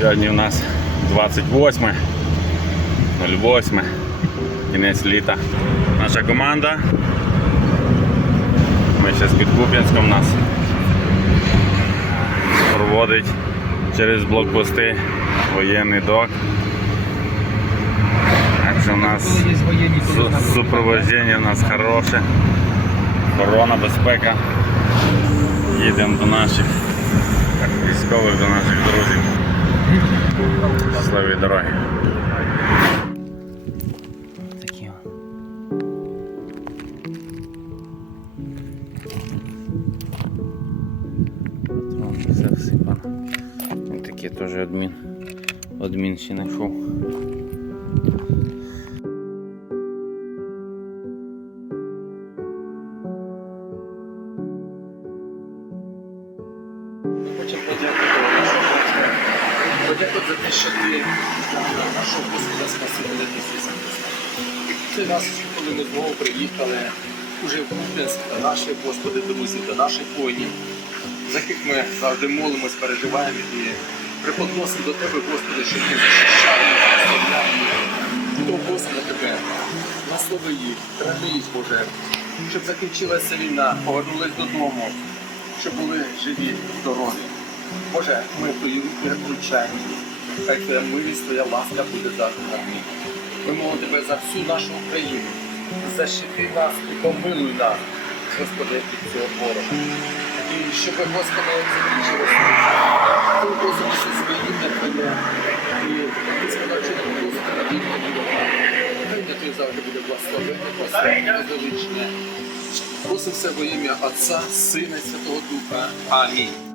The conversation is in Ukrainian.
Сьогодні у нас 28, 08, кінець літа. Наша команда. Ми ще з під Куп'янськом нас проводить через блокпости воєнний док. Так що у нас супроводження у нас хороше. Охорона, безпека. Їдемо до наших військових, до наших друзів. Щасливі дороги. Такі. о. Патрон, все всипано. Ось таке теж адмін. Адмін ще знайшов. Хочемо подякувати нашому батьку. Подякувати за те, що ти нашого Господа Спасителя Ісуса Христа. Ти нас, коли ми знову приїхали, уже в Куп'янськ, до наших, Господи, друзів, до наших воїнів, за яких ми завжди молимось, переживаємо і приподносимо до Тебе, Господи, щоб ти наставляв їх. То, Господи, Тебе, благослови їх, храни їх, Боже, щоб закінчилася війна, повернулись додому, щоб були живі, здорові. Боже, ми руки. Хай твоя милість, твоя ласка буде над ними. Ми молимо тебе за всю нашу Україну. Защити нас і помилуй нас, Господи, від цього ворога. І щоб, Господи, закінчилося. Ти, Господи, що звільнення Твоє. І ти сказав, що Господи, на війну буде. Хай Твоє завжди буде благословення, благословення, величне. Просимо все во ім'я Отця, Сина і Святого Духа. Амінь.